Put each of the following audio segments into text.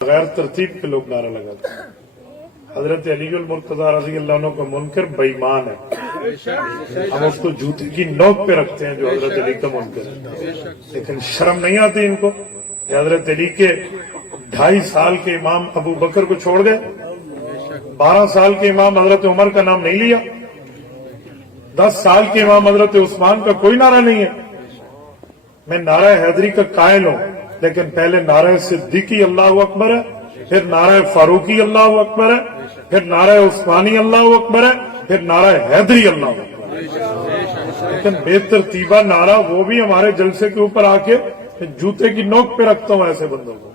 غیر ترتیب کے لوگ نعرہ لگاتے ہیں. حضرت علی المرتضی رضی اللہ عنہ کا منکر بےمان ہے. ہم اس کو جوتے کی نوک پہ رکھتے ہیں جو حضرت علی کا منکر ہے. لیکن شرم نہیں آتی ان کو کہ حضرت علی کے 2.5 سال کے امام ابو بکر کو چھوڑ گئے. 12 سال کے امام حضرت عمر کا نام نہیں لیا. 10 سال کے امام حضرت عثمان کا کوئی نعرہ نہیں ہے. میں نعرہ حیدری کا قائل ہوں، لیکن پہلے نعرہ صدیقی اللہ اکبر ہے، پھر نعرہ فاروقی اللہ اکبر ہے، پھر نعرہ عثمانی اللہ اکبر ہے، پھر نعرہ حیدری اللہ اکبر ہے. لیکن بے ترتیبہ نعرہ وہ بھی ہمارے جلسے کے اوپر آ کے جوتے کی نوک پہ رکھتا ہوں. ایسے بندوں کو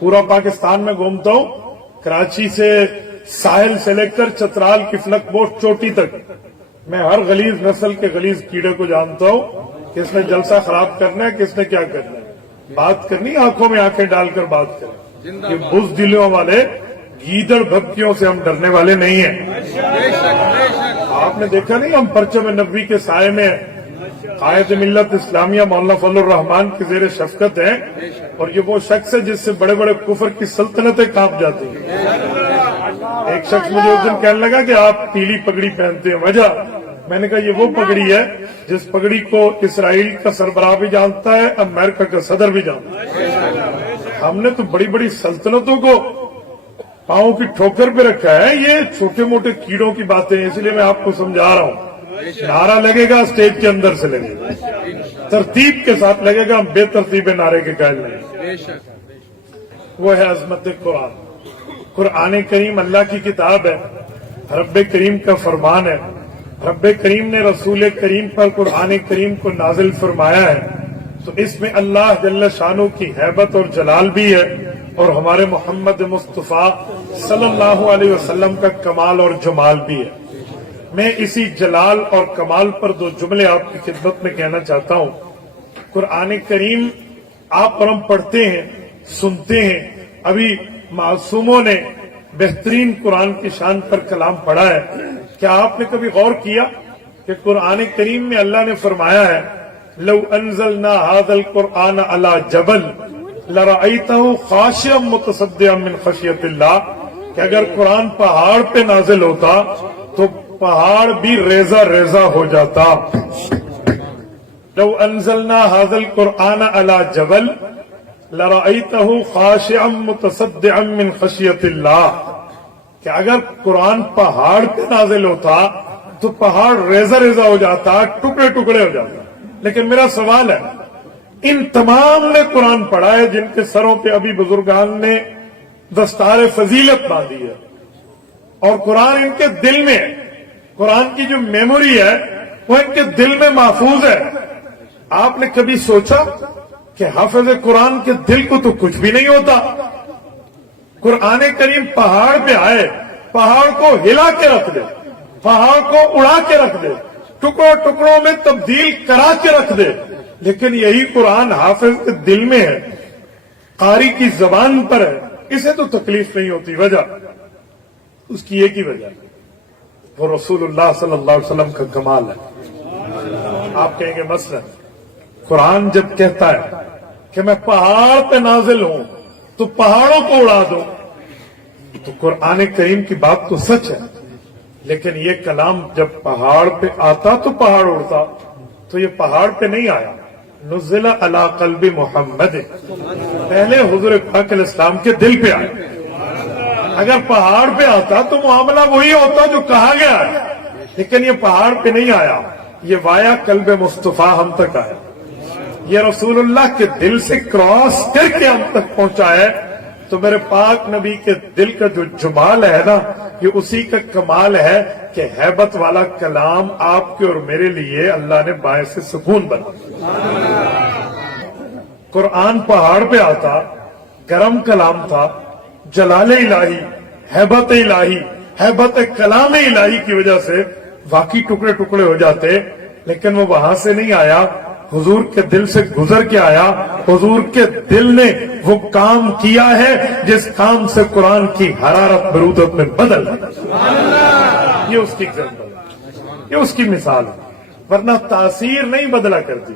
پورا پاکستان میں گھومتا ہوں، کراچی سے ساحل سے لے کر چترال کی فلک بوٹ چوٹی تک میں ہر غلیظ نسل کے غلیظ کیڑے کو جانتا ہوں. کس نے جلسہ خراب کرنا ہے، کس نے کیا کرنا ہے. بات کرنی آنکھوں میں آنکھیں ڈال کر بات کریں. یہ بزدلوں والے گیدڑ بھبکیوں سے ہم ڈرنے والے نہیں ہیں. آپ نے دیکھا نہیں، ہم پرچم نبوی کے سائے میں قائد ملت اسلامیہ مولانا فضل الرحمان کی زیر شفقت ہیں، اور یہ وہ شخص ہے جس سے بڑے بڑے کفر کی سلطنتیں کانپ جاتی ہیں. ایک شخص مجھے اس دن کہنے لگا کہ آپ پیلی پگڑی پہنتے ہیں، وجہ؟ میں نے کہا یہ وہ پگڑی ہے جس پگڑی کو اسرائیل کا سربراہ بھی جانتا ہے، امریکہ کا صدر بھی جانتا ہے. ہم نے تو بڑی بڑی سلطنتوں کو پاؤں کی ٹھوکر پہ رکھا ہے. یہ چھوٹے موٹے کیڑوں کی باتیں ہیں، اس لیے میں آپ کو سمجھا رہا ہوں. نعرہ لگے گا اسٹیج کے اندر سے لگے گا، ترتیب کے ساتھ لگے گا. ہم بے ترتیب نعرے کے قائل نہیں. وہ ہے عظمت قرآن. قرآن کریم اللہ کی کتاب ہے، رب کریم کا فرمان ہے. رب کریم نے رسول کریم پر قرآن کریم کو نازل فرمایا ہے، تو اس میں اللہ جل شانہ کی ہیبت اور جلال بھی ہے، اور ہمارے محمد مصطفیٰ صلی اللہ علیہ وسلم کا کمال اور جمال بھی ہے. میں اسی جلال اور کمال پر 2 جملے آپ کی خدمت میں کہنا چاہتا ہوں. قرآن کریم آپ اور ہم پڑھتے ہیں، سنتے ہیں. ابھی معصوموں نے بہترین قرآن کی شان پر کلام پڑھا ہے. کیا آپ نے کبھی غور کیا کہ قرآن کریم میں اللہ نے فرمایا ہے لو انزلنا هذا القرآن على جبل لرأيته خاشعا متصدعا من خشیت اللہ، کہ اگر قرآن پہاڑ پہ نازل ہوتا تو پہاڑ بھی ریزہ ریزہ ہو جاتا. لو انزلنا هذا القرآن على جبل لرأيته خاشعا متصدعا من خشیت اللہ، کہ اگر قرآن پہاڑ پہ نازل ہوتا تو پہاڑ ریزہ ریزہ ہو جاتا، ٹکڑے ٹکڑے ہو جاتا. لیکن میرا سوال ہے، ان تمام نے قرآن پڑھا ہے جن کے سروں پہ ابھی بزرگان نے دستار فضیلت باندھی ہے، اور قرآن ان کے دل میں ہے. قرآن کی جو میموری ہے وہ ان کے دل میں محفوظ ہے. آپ نے کبھی سوچا کہ حافظ قرآن کے دل کو تو کچھ بھی نہیں ہوتا؟ قرآن کریم پہاڑ پہ آئے، پہاڑ کو ہلا کے رکھ دے، پہاڑ کو اڑا کے رکھ دے، ٹکڑوں ٹکڑوں میں تبدیل کرا کے رکھ دے. لیکن یہی قرآن حافظ کے دل میں ہے، قاری کی زبان پر ہے. اسے تو تکلیف نہیں ہوتی. وجہ اس کی ایک ہی وجہ، وہ رسول اللہ صلی اللہ علیہ وسلم کا کمال ہے. آپ کہیں گے مثلا قرآن جب کہتا ہے کہ میں پہاڑ پہ نازل ہوں تو پہاڑوں کو اڑا دو، تو قرآن کریم کی بات تو سچ ہے. لیکن یہ کلام جب پہاڑ پہ آتا تو پہاڑ اڑتا، تو یہ پہاڑ پہ نہیں آیا. نزل علی قلب محمد، پہلے حضور پاک علیہ السلام کے دل پہ آیا. اگر پہاڑ پہ آتا تو معاملہ وہی ہوتا جو کہا گیا ہے، لیکن یہ پہاڑ پہ نہیں آیا، یہ وایا قلب مصطفیٰ ہم تک آیا. یہ رسول اللہ کے دل سے کراس کر کے ہم تک پہنچا ہے. تو میرے پاک نبی کے دل کا جو جمال ہے نا، یہ اسی کا کمال ہے کہ ہیبت والا کلام آپ کے اور میرے لیے اللہ نے باعث سکون بنا. قرآن پہاڑ پہ آتا، گرم کلام تھا، جلال الہی، ہیبت الہی، ہیبت کلام الہی کی وجہ سے واقعی ٹکڑے ٹکڑے ہو جاتے. لیکن وہ وہاں سے نہیں آیا، حضور کے دل سے گزر کے آیا. حضور کے دل نے وہ کام کیا ہے جس کام سے قرآن کی حرارت برودت میں بدل. یہ اس کی کرم ہے، یہ اس کی مثال ہے. ورنہ تاثیر نہیں بدلا کرتی.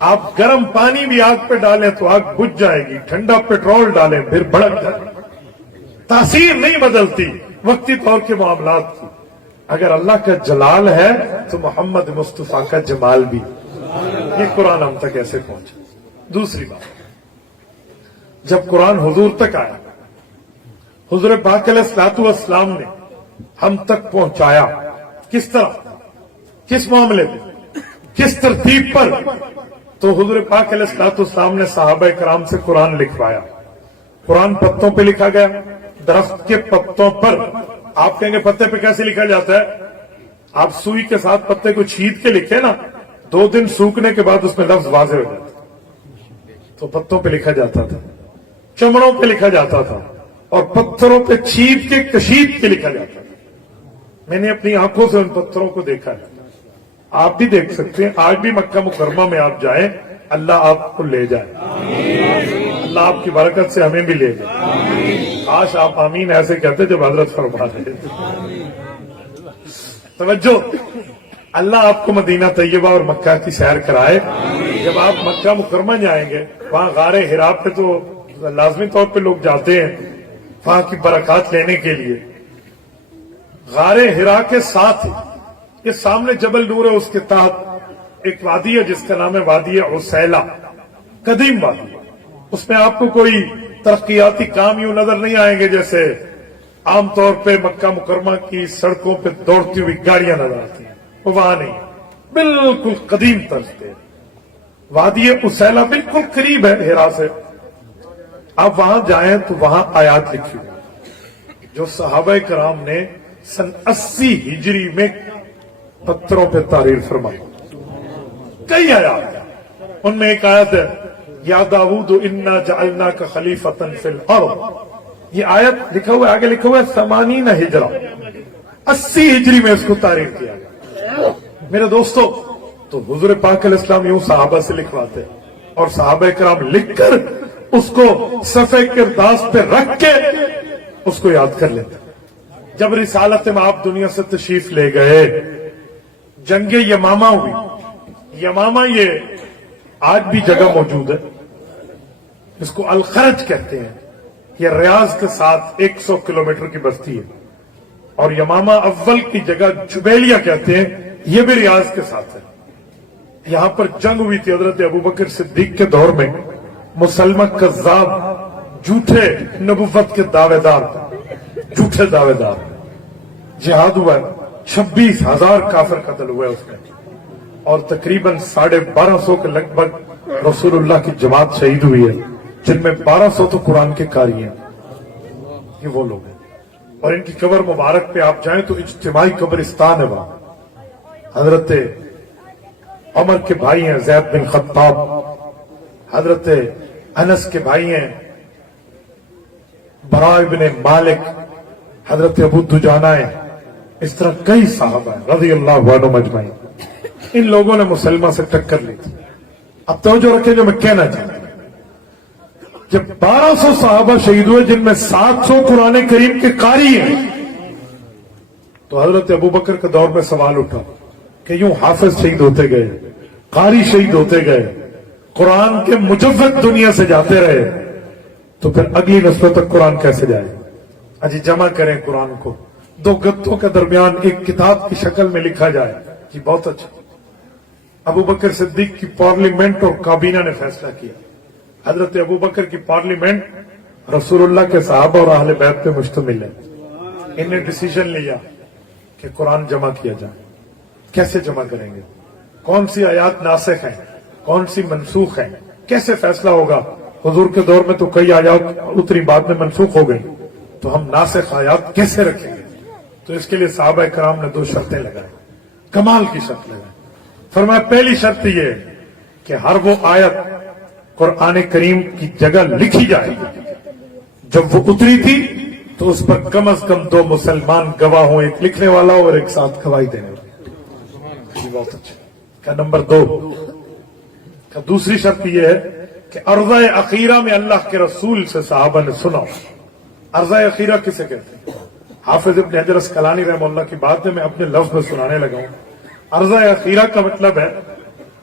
آپ گرم پانی بھی آگ پہ ڈالیں تو آگ بجھ جائے گی، ٹھنڈا پیٹرول ڈالیں پھر بھڑک جائے گی، تاثیر نہیں بدلتی وقتی طور کے معاملات کی۔ اگر اللہ کا جلال ہے تو محمد مصطفیٰ کا جمال بھی۔ یہ قرآن ہم تک ایسے پہنچا۔ دوسری بات، جب قرآن حضور تک آیا، حضور پاک علیہ الصلوۃ والسلام نے ہم تک پہنچایا، کس طرح، کس معاملے میں، کس ترتیب پر؟ تو حضور پاک علیہ الصلوۃ والسلام نے صحابہ کرام سے قرآن لکھوایا۔ قرآن پتوں پہ لکھا گیا، درخت کے پتوں پر۔ آپ کہیں گے پتے پہ کیسے لکھا جاتا ہے؟ آپ سوئی کے ساتھ پتے کو چھید کے لکھے نا، 2 دن سوکھنے کے بعد اس میں لفظ واضح ہو جاتا، تو پتوں پہ لکھا جاتا تھا، چمڑوں پہ لکھا جاتا تھا، اور پتھروں پہ چھید کے کشید کے لکھا جاتا تھا۔ میں نے اپنی آنکھوں سے ان پتھروں کو دیکھا ہے، آپ بھی دیکھ سکتے ہیں۔ آج بھی مکہ مکرمہ میں آپ جائیں، اللہ آپ کو لے جائے، اللہ آپ کی برکت سے ہمیں بھی لے جائے۔ کاش آپ آمین ایسے کہتے جب حضرت فرما رہے تھے۔ توجہ، اللہ آپ کو مدینہ طیبہ اور مکہ کی سیر کرائے۔ جب آپ مکہ مکرمہ جائیں گے، وہاں غار حرا پہ تو لازمی طور پہ لوگ جاتے ہیں وہاں کی برکات لینے کے لیے۔ غار حرا کے ساتھ یہ سامنے جبل نور ہے، اس کے تحت ایک وادی ہے جس کا نام ہے وادی عسیلہ، قدیم وادی۔ اس میں آپ کو کوئی ترقیاتی کام یوں نظر نہیں آئیں گے جیسے عام طور پہ مکہ مکرمہ کی سڑکوں پہ دوڑتی ہوئی گاڑیاں نظر آتی ہیں، وہ وہاں نہیں، بالکل قدیم طرز پہ وادی عسیلہ بالکل قریب ہے حرا سے۔ آپ وہاں جائیں تو وہاں آیات لکھی ہوئی جو صحابہ کرام نے سن 80 ہجری میں پتھروں پہ تحریر فرمائی۔ کئی آیات ہیں، ان میں ایک آیت ہے یا داؤد انا جعلناک خلیفۃ فی الارض۔ یہ آیت لکھا ہوا ہے، آگے لکھا ہوا ہے 80 ہجرہ، 80 ہجری میں اس کو تحریر کیا گیا۔ میرے دوستو، تو حضور پاک علیہ السلام یوں صحابہ سے لکھواتے اور صحابہ کرام لکھ کر اس کو صفحے کرداس پہ رکھ کے اس کو یاد کر لیتے۔ جب رسالت میں آپ دنیا سے تشریف لے گئے، جنگ یمامہ ہوئی۔ یمامہ یہ آج بھی جگہ موجود ہے، اس کو الخرج کہتے ہیں۔ یہ ریاض کے ساتھ 100 کلومیٹر کی بستی ہے، اور یمامہ اول کی جگہ جبیلیہ کہتے ہیں، یہ بھی ریاض کے ساتھ ہے۔ یہاں پر جنگ ہوئی تھی حضرت ابوبکر صدیق کے دور میں۔ مسلمہ کذاب، جھوٹے نبوت کے دعوے دار، جھوٹے دعوے دار، جہاد ہوا ہے، 26,000 کافر قتل ہوئے اس میں، اور تقریباً 1250 کے لگ بھگ رسول اللہ کی جماعت شہید ہوئی ہے، جن میں 1200 تو قرآن کے قاری ہیں۔ یہ وہ لوگ ہیں، اور ان کی قبر مبارک پہ آپ جائیں تو اجتماعی قبرستان ہے وہاں۔ حضرت عمر کے بھائی ہیں زید بن خطاب، حضرت انس کے بھائی ہیں براء بن مالک، حضرت ابو دجانہ ہیں، اس طرح کئی صحابہ ہیں رضی اللہ عنہم اجمعین۔ ان لوگوں نے مسلمہ سے ٹکر لی تھی۔ اب توجہ رکھیں جو میں کہنا چاہتا ہوں، جب 1200 صحابہ شہید ہوئے جن میں 700 قرآن کریم کے قاری ہیں، تو حضرت ابوبکر کے دور میں سوال اٹھا کہ یوں حافظ شہید ہوتے گئے، قاری شہید ہوتے گئے، قرآن کے مجوّد دنیا سے جاتے رہے، تو پھر اگلی نسلوں تک قرآن کیسے جائے؟ اجی جمع کریں قرآن کو، 2 گتوں کے درمیان ایک کتاب کی شکل میں لکھا جائے، جی بہت اچھا۔ ابوبکر صدیق کی پارلیمنٹ اور کابینہ نے فیصلہ کیا۔ حضرت ابوبکر کی پارلیمنٹ رسول اللہ کے صحابہ اور اہل بیت پہ مشتمل ہے۔ انہوں نے ڈیسیژن لیا کہ قرآن جمع کیا جائے۔ کیسے جمع کریں گے؟ کون سی آیات ناسخ ہیں، کون سی منسوخ ہیں، کیسے فیصلہ ہوگا؟ حضور کے دور میں تو کئی آیات اتری بعد میں منسوخ ہو گئی، تو ہم ناسخ آیات کیسے رکھیں گے؟ تو اس کے لیے صحابہ کرام نے 2 شرطیں لگائیں، کمال کی شرط لگائیں۔ فرمایا پہلی شرط یہ کہ ہر وہ آیت قرآن کریم کی جگہ لکھی جائے جب وہ اتری تھی تو اس پر کم از کم 2 مسلمان گواہ ہوں، ایک لکھنے والا اور ایک ساتھ گواہی دینے والا۔ بہت اچھا۔ کا نمبر 2 کا دوسری شرط یہ ہے کہ عرضہ اخیرہ میں اللہ کے رسول سے صحابہ نے سنا۔ عرضہ اخیرہ کسے کہتے ہیں؟ حافظ ابن حجر اسقلانی رحمہ اللہ کی بات ہے، میں اپنے لفظ میں سنانے لگا ہوں۔ عرضہ اخیرہ کا مطلب ہے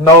9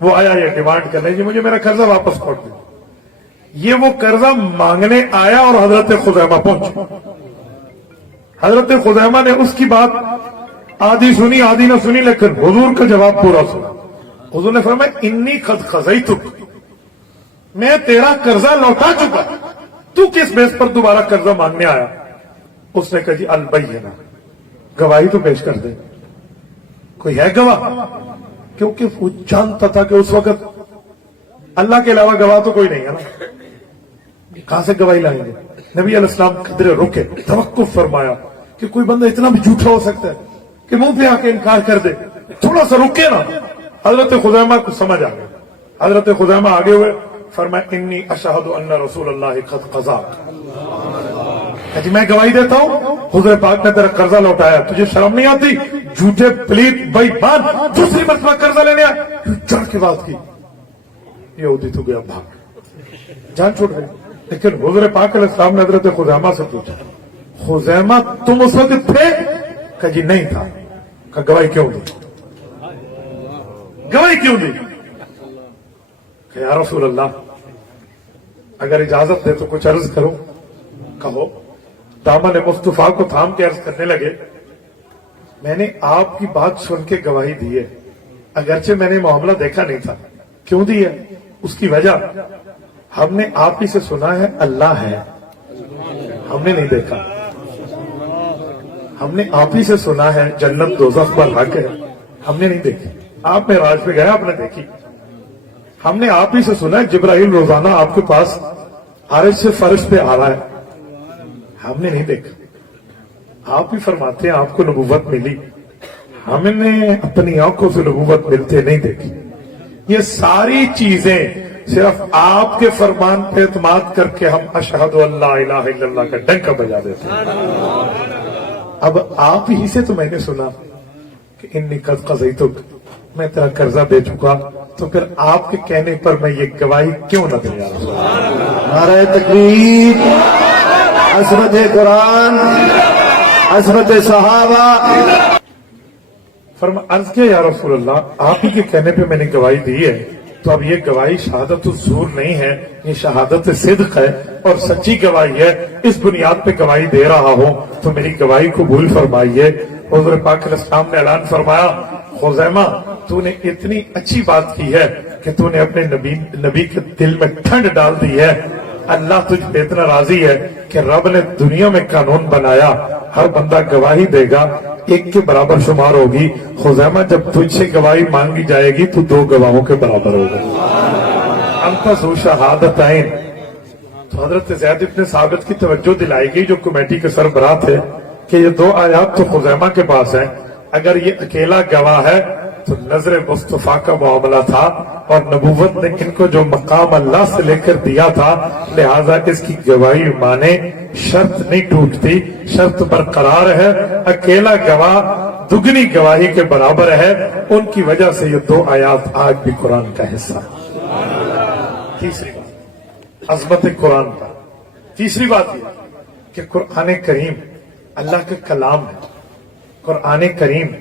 وہ آیا یہ ڈیمانڈ کرنے جی مجھے میرا قرضہ واپس لوٹ دیں. یہ وہ قرضہ مانگنے آیا اور حضرت خزیمہ پہنچے. حضرت خزیمہ نے اس کی بات آدھی سنی آدھی نہ سنی، لیکن حضور کا جواب پورا سنا. حضور نے فرمایا انی قد قضیتک، میں تیرا قرضہ لوٹا چکا، تو کس بیس پر دوبارہ قرضہ مانگنے آیا؟ اس نے کہا جی البینہ، گواہی تو پیش کر دے. کوئی ہے گواہ؟ کیونکہ وہ جانتا تھا کہ اس وقت اللہ کے علاوہ گواہ تو کوئی نہیں ہے نا، کہاں سے گواہی لائیں گے؟ نبی علیہ السلام قدرے رکے، توقف فرمایا کہ کوئی بندہ اتنا بھی جھوٹا ہو سکتا ہے کہ منہ پہ آ کے انکار کر دے، تھوڑا سا رکے نا. حضرت خزیمہ کو سمجھ آ گیا. حضرت خزیمہ آگے ہوئے، فرمایا انی اشہد ان رسول اللہ قد قضاک، جی میں گواہی دیتا ہوں حضور پاک نے تیرا قرضہ لوٹایا. تجھے شرم نہیں آتی؟ جھوٹے پلیت بے ایمان دوسری مرتبہ قرضہ لینے آیا. چڑھ کے بات کی. یہودی تو گیا بھاگ، جان چھوٹ گئی. لیکن حضور پاک علیہ السلام نے حضرت خزیمہ سے پوچھا خزیمہ تم اس وقت تھے؟ کہا جی نہیں تھا. کہا گواہی کیوں دی؟ گواہی کیوں دی؟ کہ یا رسول اللہ اگر اجازت دے تو کچھ عرض کروں. کہو. دامن مصطفیٰ کو تھام کے عرض کرنے لگے میں نے آپ کی بات سن کے گواہی دی ہے، اگرچہ میں نے معاملہ دیکھا نہیں تھا. کیوں دی ہے؟ اس کی وجہ ہم نے آپ ہی سے سنا ہے اللہ ہے، ہم نے نہیں دیکھا. ہم نے آپ ہی سے سنا ہے جنت دوزخ پر حق ہے، ہم نے نہیں دیکھی. آپ معراج پہ گئے، آپ نے دیکھی. ہم نے آپ ہی سے سنا ہے جبرائیل روزانہ آپ کے پاس عرش سے فرش پہ آ رہا ہے، ہم نے نہیں دیکھا. آپ ہی فرماتے ہیں آپ کو نبوت ملی، ہم نے اپنی آنکھوں سے نبوت ملتے نہیں دیکھی. یہ ساری چیزیں صرف آپ کے فرمان پہ اعتماد کر کے ہم اشہد ان لا الہ الا اللہ کا ڈنکا بجا دیتے ہیں. اب آپ ہی سے تو میں نے سنا کہ انی قد قضیتک، میں تیرا قرضہ دے چکا، تو پھر آپ کے کہنے پر میں یہ گواہی کیوں نہ دوں؟ نعرہ تکبیر، عظمت قرآن، عظمت صحابہ. عرض کیا یا رسول اللہ آپ ہی کے کہنے پہ میں نے گواہی دی ہے، تو اب یہ گواہی شہادت الزور نہیں ہے، یہ شہادت صدق ہے اور سچی گواہی ہے. اس بنیاد پہ گواہی دے رہا ہوں تو میری گواہی قبول فرمائیے. حضور پاک علیہ السلام نے اعلان فرمایا خزیمہ تو نے اتنی اچھی بات کی ہے کہ تو نے اپنے نبی کے دل میں ٹھنڈ ڈال دی ہے. اللہ تجھ پہ اتنا راضی ہے کہ رب نے دنیا میں قانون بنایا ہر بندہ گواہی دے گا ایک کے برابر شمار ہوگی. خزیمہ جب تجھ سے گواہی مانگی جائے گی تو دو گواہوں کے برابر ہوگا. انت ذو شہادتین. تو حضرت زید ابن ثابت کی توجہ دلائی گئی جو کمیٹی کے سربراہ تھے کہ یہ دو آیات تو خزیمہ کے پاس ہیں، اگر یہ اکیلا گواہ ہے تو نظر مصطفیٰ کا معاملہ تھا اور نبوت نے ان کو جو مقام اللہ سے لے کر دیا تھا، لہذا اس کی گواہی مانے، شرط نہیں ٹوٹتی، شرط برقرار ہے. اکیلا گواہ دگنی گواہی کے برابر ہے. ان کی وجہ سے یہ دو آیات آج بھی قرآن کا حصہ. تیسری بات عظمت قرآن کا. تیسری بات یہ کہ قرآن کریم اللہ کا کلام ہے. قرآن کریم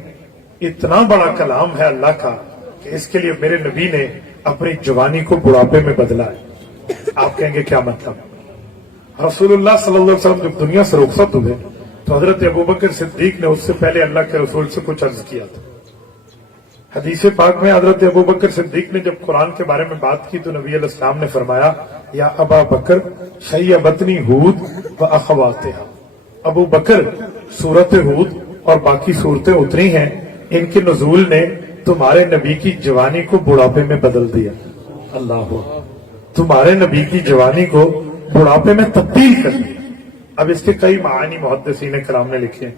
اتنا بڑا کلام ہے اللہ کا کہ اس کے لیے میرے نبی نے اپنی جوانی کو بڑھاپے میں بدلا ہے. آپ کہیں گے کیا مطلب؟ رسول اللہ صلی اللہ علیہ وسلم جب دنیا سے رخصت ہوئے تو حضرت ابوبکر صدیق نے اس سے پہلے اللہ کے رسول سے کچھ عرض کیا تھا. حدیث پاک میں حضرت ابوبکر صدیق نے جب قرآن کے بارے میں بات کی تو نبی علیہ السلام نے فرمایا یا ابا بکر شیبتنی ہود و اخواتہا. ابو بکر سورت ہود اور باقی صورتیں اتری ہیں، ان کے نزول نے تمہارے نبی کی جوانی کو بڑھاپے میں بدل دیا. اللہ تمہارے نبی کی جوانی کو بڑھاپے میں تبدیل کر دیا. اب اس کے کئی معانی محدثین کرام نے لکھے ہیں.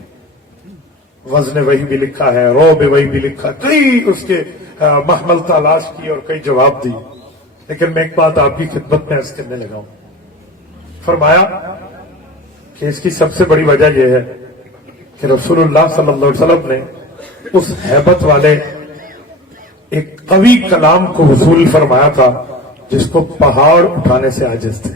وزن وہی بھی لکھا ہے، روب وہی بھی لکھا، کئی اس کے محمل تلاش کی اور کئی جواب دی. لیکن میں ایک بات آپ کی خدمت میں عرض کرنے لگا ہوں. فرمایا کہ اس کی سب سے بڑی وجہ یہ ہے کہ رسول اللہ صلی اللہ علیہ وسلم نے اس ہیبت والے ایک قوی کلام کو وصول فرمایا تھا جس کو پہاڑ اٹھانے سے عاجز تھے.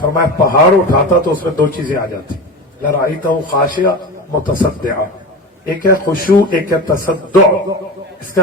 فرمایا پہاڑ اٹھاتا تو اس میں دو چیزیں آ جاتی، لرأیتہ خاشعا متصدعا. ایک ہے خشوع، ایک ہے تصدع. اس کا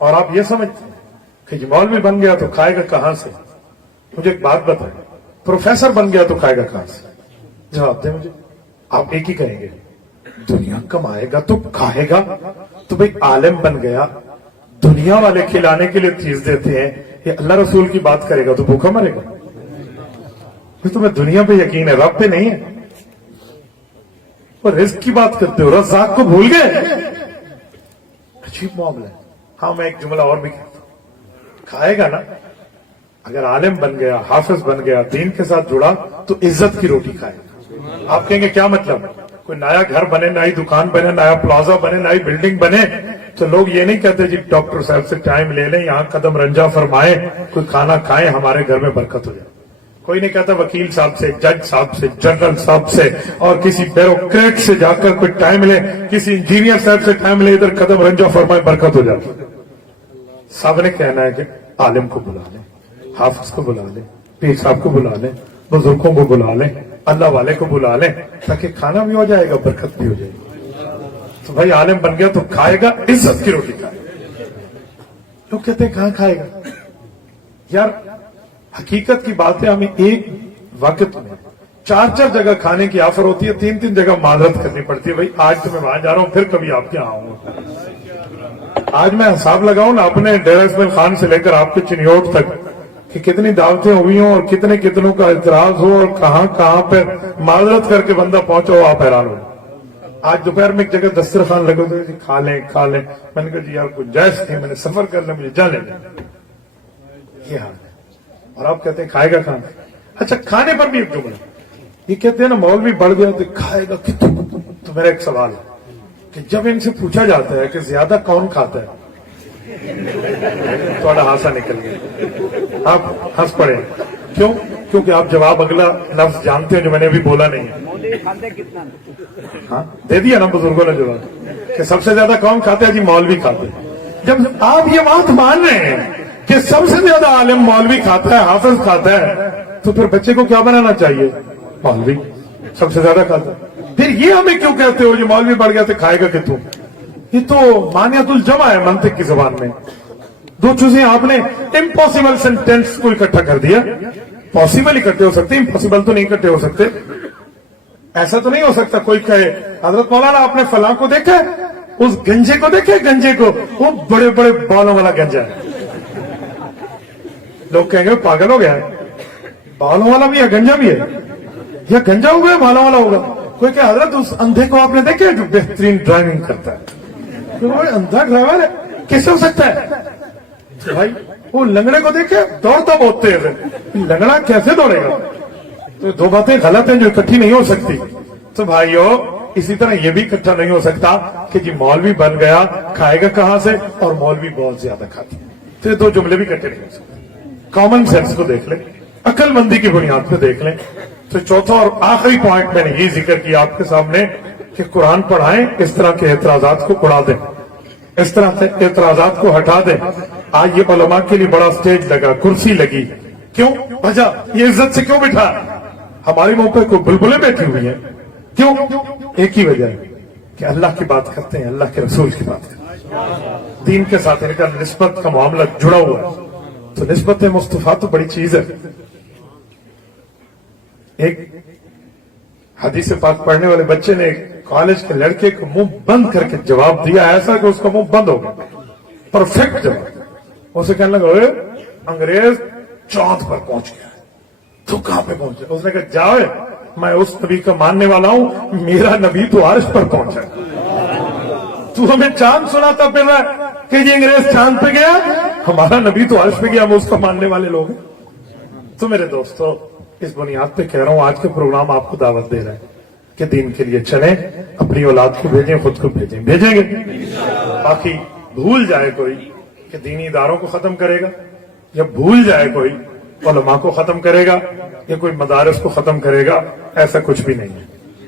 اور آپ یہ سمجھتے ہیں کہ یہ مولوی بن گیا تو کھائے گا کہاں سے؟ مجھے ایک بات بتائیں، پروفیسر بن گیا تو کھائے گا کہاں سے؟ جواب دیں مجھے. آپ ایک ہی کہیں گے، دنیا کمائے گا تو کھائے گا. تو بھئی عالم بن گیا، دنیا والے کھلانے کے لیے چیز دیتے ہیں، یہ اللہ رسول کی بات کرے گا تو بھوکا مرے گا. پھر تمہیں دنیا پہ یقین ہے، رب پہ نہیں ہے. اور رزق کی بات کرتے ہو، رزاق کو بھول گئے. عجیب معاملہ ہے. ہاں میں ایک جملہ اور بھی کہتا ہوں، کھائے گا نا. اگر عالم بن گیا، حافظ بن گیا، دین کے ساتھ جڑا تو عزت کی روٹی کھائے گا. آپ کہیں گے کیا مطلب؟ کوئی نیا گھر بنے، نئی دکان بنے، نیا پلازا بنے، نئی بلڈنگ بنے تو لوگ یہ نہیں کہتے جی ڈاکٹر صاحب سے ٹائم لے لیں، یہاں قدم رنجا فرمائیں، کوئی کھانا کھائیں، ہمارے گھر میں برکت ہو جائے. کوئی نہیں کہتا وکیل صاحب سے، جج صاحب سے، جنرل صاحب سے اور کسی بیوروکریٹ سے جا کر کوئی ٹائم لے، کسی انجینئر صاحب سے ٹائم لے، ادھر قدم رنجا فرمائے، برکت ہو جاتی. سب نے کہنا ہے کہ عالم کو بلا لیں، حافظ کو بلا لیں، پیر صاحب کو بلا لیں، بزرگوں کو بلا لیں، اللہ والے کو بلا لیں، تاکہ کھانا بھی ہو جائے گا، برکت بھی ہو جائے گی. تو بھائی عالم بن گیا تو کھائے گا، عزت کی روٹی کھائے گا. لوگ کہتے ہیں کہاں کھائے گا؟ یار حقیقت کی بات ہے، ہمیں ایک وقت میں 4 جگہ کھانے کی آفر ہوتی ہے، 3 جگہ معذرت کرنی پڑتی ہے. بھائی آج تو میں وہاں جا رہا ہوں، پھر کبھی آپ کے یہاں آؤں گا. آج میں حساب لگاؤں نا اپنے ڈیرہ اسماعیل خان سے لے کر آپ کے چنیوٹ تک کہ کتنی دعوتیں ہوئی ہوں اور کتنوں کا اعتراض ہو اور کہاں پہ معذرت کر کے بندہ پہنچا ہو، آپ حیران ہو. آج دوپہر میں ایک جگہ دسترخوان لگے ہوئے جی کھا لیں. میں نے کہا جی یار گنجائش تھی، میں نے سفر کر لیں، مجھے جانے دیں. یہ حال ہے. اور آپ کہتے ہیں کھائے گا کھانا. اچھا کھانے پر بھی ایک جملہ، یہ کہتے ہیں نا مولوی بڑھ گیا تو کھائے گا کتوں. تو میرا ایک سوال ہے کہ جب ان سے پوچھا جاتا ہے کہ زیادہ کون کھاتا ہے، تھوڑا ہانسا نکل گیا، آپ ہنس پڑے. کیوں؟ کیونکہ آپ جواب اگلا لفظ جانتے ہیں جو میں نے ابھی بولا نہیں ہے. ہاں دے دیا نا بزرگوں نے جواب کہ سب سے زیادہ کون کھاتے ہیں؟ جی مولوی کھاتے ہیں. جب آپ یہ بات مان رہے ہیں کہ سب سے زیادہ عالم مولوی کھاتا ہے، حافظ کھاتا ہے، تو پھر بچے کو کیا بنانا چاہیے؟ مولوی سب سے زیادہ کھاتا ہے. پھر یہ ہمیں کیوں کہتے ہو جو مولوی بڑھ گیا تو کھائے گا کتوں؟ یہ تو مانیت الجمع ہے منطق کی زبان میں. 2 چیزیں آپ نے امپاسبل سینٹینس کو اکٹھا کر دیا. پاسبل اکٹھے ہو سکتے، امپاسبل تو نہیں اکٹھے ہو سکتے. ایسا تو نہیں ہو سکتا کوئی کہے حضرت مولانا آپ نے فلاں کو دیکھا، اس گنجے کو دیکھے، گنجے کو، وہ بڑے بڑے بالوں والا گنجا ہے. لوگ کہیں گے پاگل ہو گیا ہے، بالوں والا بھی ہے گنجا بھی ہے، یا گنجا ہوگا یا بالوں والا ہوگا. کوئی کہ حضرت اس اندھے کو آپ نے دیکھا جو بہترین ڈرائیونگ کرتا ہے. اندھا ڈرائیور ہے کیسے ہو سکتا ہے؟ بھائی وہ لنگڑے کو دیکھے دوڑتا بہت تیز ہے، لنگڑا کیسے دوڑے گا؟ تو 2 باتیں غلط ہیں جو اکٹھی نہیں ہو سکتی. تو بھائیو اسی طرح یہ بھی اکٹھا نہیں ہو سکتا کہ جی مولوی بن گیا کھائے گا کہاں سے اور مولوی بہت زیادہ کھاتے ہیں. تو یہ 2 جملے بھی اکٹھے نہیں ہو سکتے. کامن سینس کو دیکھ لیں، عقل مندی کی بنیاد پہ دیکھ لیں. تو چوتھا اور آخری پوائنٹ میں نے یہ ذکر کیا آپ کے سامنے کہ قرآن پڑھائیں، اس طرح کے اعتراضات کو اڑا دیں، اس طرح سے اعتراضات کو ہٹا دیں. آج یہ علماء کے لیے بڑا سٹیج لگا، کرسی لگی. کیوں وجہ؟ یہ عزت سے کیوں بٹھا؟ ہمارے منہ پہ کوئی بلبلیں بیٹھی ہوئی ہیں. کیوں؟ ایک ہی وجہ ہے کہ اللہ کی بات کرتے ہیں، اللہ کے رسول کی بات کرتے ہیں، دین کے ساتھ ان کا نسبت کا معاملہ جڑا ہوا ہے. تو نسبت مصطفیٰ تو بڑی چیز ہے. ایک حدیث پاک پڑھنے والے بچے نے کالج کے لڑکے کو منہ بند کر کے جواب دیا، ایسا کہ اس کا منہ بند ہو گیا. پرفیکٹ جواب. اسے کہنے لگا انگریز چاند پر پہنچ گیا. تو کہاں پہ پہنچے؟ اس نے کہا جاؤ میں اس نبی کا ماننے والا ہوں، میرا نبی تو عرش پر پہنچا. تو ہمیں چاند سناتا پھر رہا ہے کہ یہ انگریز چاند پہ گیا، ہمارا نبی تو عرش پہ گیا، ہم اس کا ماننے والے لوگ ہیں. تو میرے دوستو اس بنیاد پہ کہہ رہا ہوں، آج کے پروگرام آپ کو دعوت دے رہا ہے کہ دین کے لیے چلیں، اپنی اولاد کو بھیجیں، خود کو بھیجیں گے. باقی بھول جائے کوئی کہ دینی اداروں کو ختم کرے گا، یا بھول جائے کوئی علماء کو ختم کرے گا، یا کوئی مدارس کو ختم کرے گا، ایسا کچھ بھی نہیں ہے.